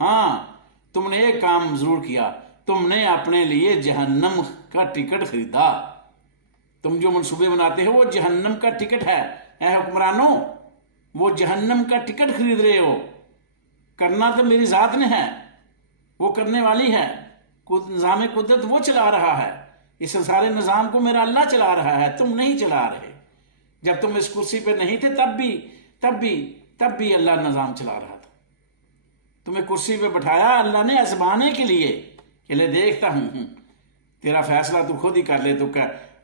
ہاں تم نے ایک کام ضرور کیا، تم نے اپنے لیے جہنم کا ٹکٹ خریدا۔ تم جو منصوبے بناتے ہو وہ جہنم کا ٹکٹ ہے، اے حکمرانوں، وہ جہنم کا ٹکٹ خرید رہے ہو۔ کرنا تو میری ذات نے ہے، وہ کرنے والی ہے، نظام قدرت وہ چلا رہا ہے، اس سارے نظام کو میرا اللہ چلا رہا ہے، تم نہیں چلا رہے۔ جب تم اس کرسی پہ نہیں تھے تب بھی اللہ نظام چلا رہا تھا۔ تمہیں کرسی پہ بٹھایا اللہ نے آزمانے کے لیے کہ لے دیکھتا ہوں تیرا فیصلہ تو خود ہی کر لے، تو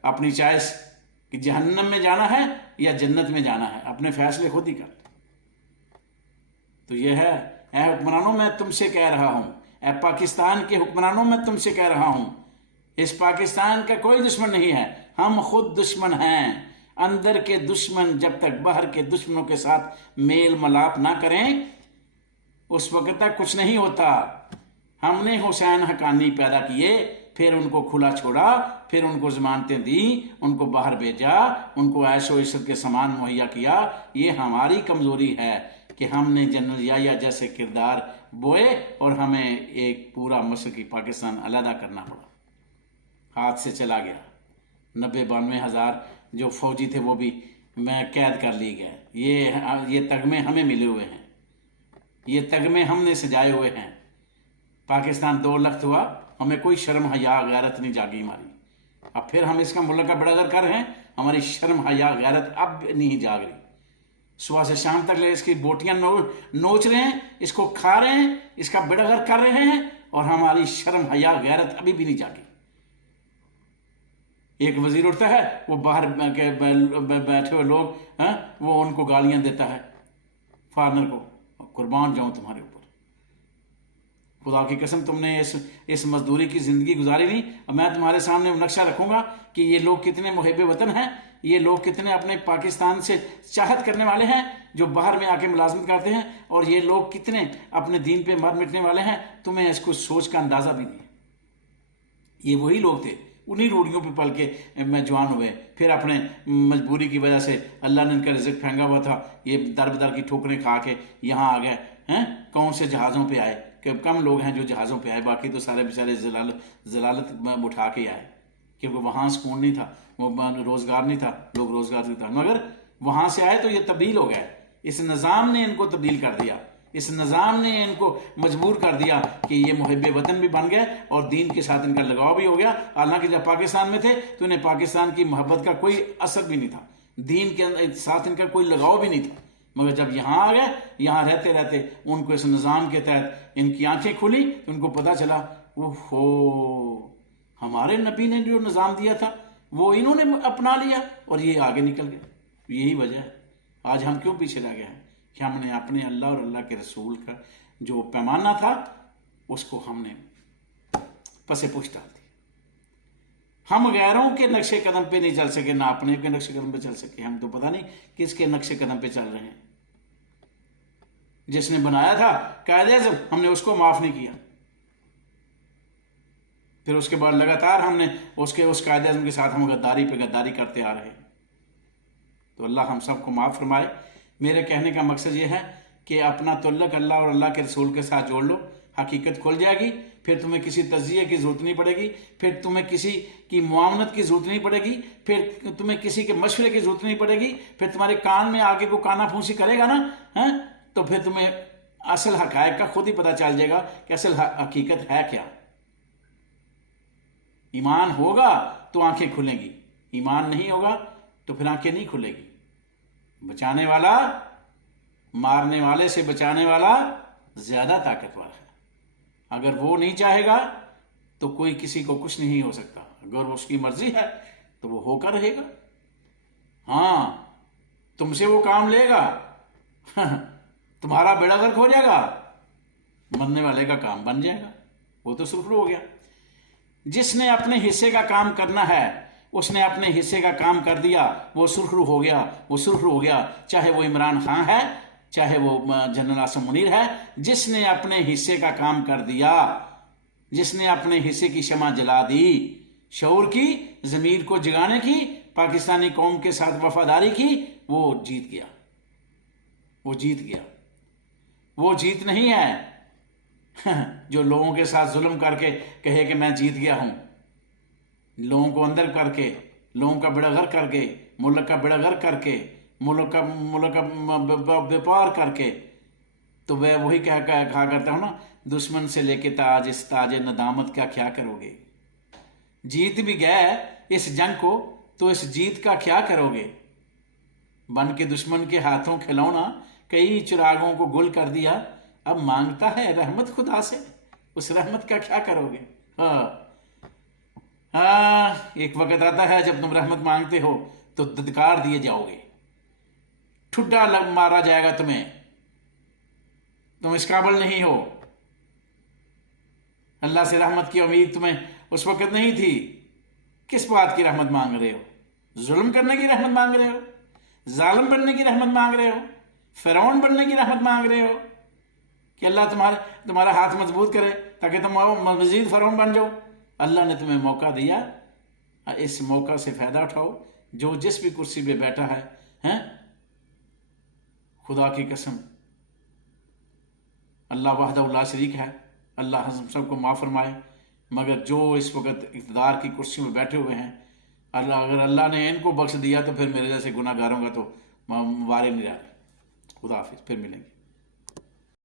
اپنی چوائس کہ جہنم میں جانا ہے یا جنت میں جانا ہے، اپنے فیصلے خود ہی کر لے۔ تو یہ ہے، اے حکمرانوں میں تم سے کہہ رہا ہوں، اے پاکستان کے حکمرانوں میں تم سے کہہ رہا ہوں، اس پاکستان کا کوئی دشمن نہیں ہے، ہم خود دشمن ہیں۔ اندر کے دشمن جب تک باہر کے دشمنوں کے ساتھ میل ملاپ نہ کریں اس وقت تک کچھ نہیں ہوتا۔ ہم نے حسین حقانی پیدا کیے، پھر ان کو کھلا چھوڑا، پھر ان کو ضمانتیں دیں، ان کو باہر بھیجا، ان کو عیش و عشرت کے سامان مہیا کیا۔ یہ ہماری کمزوری ہے کہ ہم نے جنرل یحییٰ جیسے کردار بوئے اور ہمیں ایک پورا مشرقی پاکستان علیحدہ کرنا پڑا، ہاتھ سے چلا گیا۔ 90-92 ہزار جو فوجی تھے وہ بھی میں قید کر لی گئے۔ یہ تگمے ہمیں ملے ہوئے ہیں، یہ تگمے ہم نے سجائے ہوئے ہیں۔ پاکستان 2 لخت ہوا، ہمیں کوئی شرم حیا غیرت نہیں جاگی ہماری۔ اب پھر ہم اس کا ملک کا بیڑا غرق کر رہے ہیں، ہماری شرم حیا غیرت اب نہیں جاگ رہی۔ صبح سے شام تک اس کی بوٹیاں نوچ رہے ہیں، اس کو کھا رہے ہیں، اس کا بیڑا غرق کر رہے ہیں، اور ہماری شرم حیا غیرت ابھی بھی نہیں جاگی۔ ایک وزیر اٹھتا ہے، وہ باہر بیٹھے ہوئے لوگ وہ ان کو گالیاں دیتا ہے، فارنر کو، قربان جاؤں تمہارے اوپر، خدا کی قسم تم نے اس مزدوری کی زندگی گزاری نہیں۔ میں تمہارے سامنے نقشہ رکھوں گا کہ یہ لوگ کتنے محب وطن ہیں، یہ لوگ کتنے اپنے پاکستان سے چاہت کرنے والے ہیں جو باہر میں آ کے ملازمت کرتے ہیں، اور یہ لوگ کتنے اپنے دین پہ مر مٹنے والے ہیں، تمہیں اس کو سوچ کا اندازہ بھی نہیں ہے۔ یہ وہی لوگ تھے، انہی روڑیوں پہ پل کے میں جوان ہوئے، پھر اپنے مجبوری کی وجہ سے اللہ نے ان کا رزق پھینکا ہوا تھا، یہ در بدر کی ٹھوکریں کھا کے یہاں آ گئے ہیں۔ کون سے جہازوں پہ آئے، کہ کم لوگ ہیں جو جہازوں پہ آئے، باقی تو سارے بیچارے ضلالت اٹھا کے آئے، کیونکہ وہاں سکون نہیں تھا، وہ روزگار نہیں تھا، لوگ روزگار نہیں تھا، مگر وہاں سے آئے تو یہ تبدیل ہو گئے۔ اس نظام نے ان کو تبدیل کر دیا، اس نظام نے ان کو مجبور کر دیا کہ یہ محب وطن بھی بن گئے اور دین کے ساتھ ان کا لگاؤ بھی ہو گیا۔ حالانکہ جب پاکستان میں تھے تو انہیں پاکستان کی محبت کا کوئی اثر بھی نہیں تھا، دین کے ساتھ ان کا کوئی لگاؤ بھی نہیں تھا، مگر جب یہاں آ گئے، یہاں رہتے رہتے ان کو اس نظام کے تحت ان کی آنکھیں کھلی، ان کو پتہ چلا اوہو، ہمارے نبی نے جو نظام دیا تھا وہ انہوں نے اپنا لیا اور یہ آگے نکل گئے۔ یہی وجہ ہے آج ہم کیوں پیچھے رہ گئے ہیں کہ ہم نے اپنے اللہ اور اللہ کے رسول کا جو پیمانہ تھا اس کو ہم نے پس پش ڈال دی۔ ہم غیروں کے نقش قدم پہ نہیں چل سکے، نہ اپنے کے نقش قدم پہ چل سکے، ہم تو پتہ نہیں کس کے نقش قدم پہ چل رہے ہیں۔ جس نے بنایا تھا قائد اعظم، ہم نے اس کو معاف نہیں کیا، پھر اس کے بعد لگاتار ہم نے اس قائد اعظم کے ساتھ ہم غداری پہ غداری کرتے آ رہے ہیں۔ تو اللہ ہم سب کو معاف فرمائے۔ میرے کہنے کا مقصد یہ ہے کہ اپنا تعلق اللہ اور اللہ کے رسول کے ساتھ جوڑ لو، حقیقت کھل جائے گی، پھر تمہیں کسی تجزیے کی ضرورت نہیں پڑے گی، پھر تمہیں کسی کی معاونت کی ضرورت نہیں پڑے گی، پھر تمہیں کسی کے مشورے کی ضرورت نہیں پڑے گی، پھر تمہارے کان میں آگے کو کانا پھونسی کرے گا نا تو پھر تمہیں اصل حقائق کا خود ہی پتہ چل جائے گا کہ اصل حقیقت ہے کیا۔ ایمان ہوگا تو آنکھیں کھلیں گی، ایمان نہیں ہوگا تو پھر آنکھیں نہیں کھلے گی۔ بچانے والا مارنے والے سے بچانے والا زیادہ طاقتور ہے۔ اگر وہ نہیں چاہے گا تو کوئی کسی کو کچھ نہیں ہو سکتا، اگر اس کی مرضی ہے تو وہ ہو کر رہے گا۔ ہاں، تم سے وہ کام لے گا تمہارا بیڑا غرق ہو جائے گا، مرنے والے کا کام بن جائے گا، وہ تو سرخرو ہو گیا۔ جس نے اپنے حصے کا کام کرنا ہے اس نے اپنے حصے کا کام کر دیا، وہ سرخرو ہو گیا، وہ سرخرو ہو گیا، چاہے وہ عمران خان ہے، چاہے وہ جنرل عاصم منیر ہے۔ جس نے اپنے حصے کا کام کر دیا، جس نے اپنے حصے کی شمع جلا دی، شعور کی، ضمیر کو جگانے کی، پاکستانی قوم کے ساتھ وفاداری کی، وہ جیت گیا، وہ جیت گیا۔ وہ جیت نہیں ہے جو لوگوں کے ساتھ ظلم کر کے کہے کہ میں جیت گیا ہوں، لوگوں کو اندر کر کے، لوگوں کا بیڑا غرق کر کے، ملک کا بیڑا غرق کر کے، ملک کا بیپار کر کے، تو میں وہی کہا کرتا ہوں نا، دشمن سے لے کے تاج، اس تاج ندامت کا کیا کرو گے؟ جیت بھی گئے اس جنگ کو، تو اس جیت کا کیا کرو گے؟ بن کے دشمن کے ہاتھوں کھلونا، کئی چراغوں کو گل کر دیا، اب مانگتا ہے رحمت خدا سے، اس رحمت کا کیا کرو گے؟ ہاں، ایک وقت آتا ہے جب تم رحمت مانگتے ہو تو دھتکار دیے جاؤ گے، ٹھڈا مارا جائے گا تمہیں، تم اس قابل نہیں ہو۔ اللہ سے رحمت کی امید تمہیں اس وقت نہیں تھی، کس بات کی رحمت مانگ رہے ہو؟ ظلم کرنے کی رحمت مانگ رہے ہو؟ ظالم بننے کی رحمت مانگ رہے ہو؟ فرعون بننے کی رحمت مانگ رہے ہو کہ اللہ تمہارا ہاتھ مضبوط کرے تاکہ تم مزید فرعون بن جاؤ؟ اللہ نے تمہیں موقع دیا، اس موقع سے فائدہ اٹھاؤ۔ جو جس بھی کرسی پہ بیٹھا ہے، خدا کی قسم، اللہ وحدہ لا شریک ہے، اللہ ہم سب کو معاف فرمائے، مگر جو اس وقت اقتدار کی کرسی میں بیٹھے ہوئے ہیں، اگر اللہ نے ان کو بخش دیا تو پھر میرے جیسے گناہ گاروں کا تو وارے نہیں رہا۔ خدا حافظ، پھر ملیں گے۔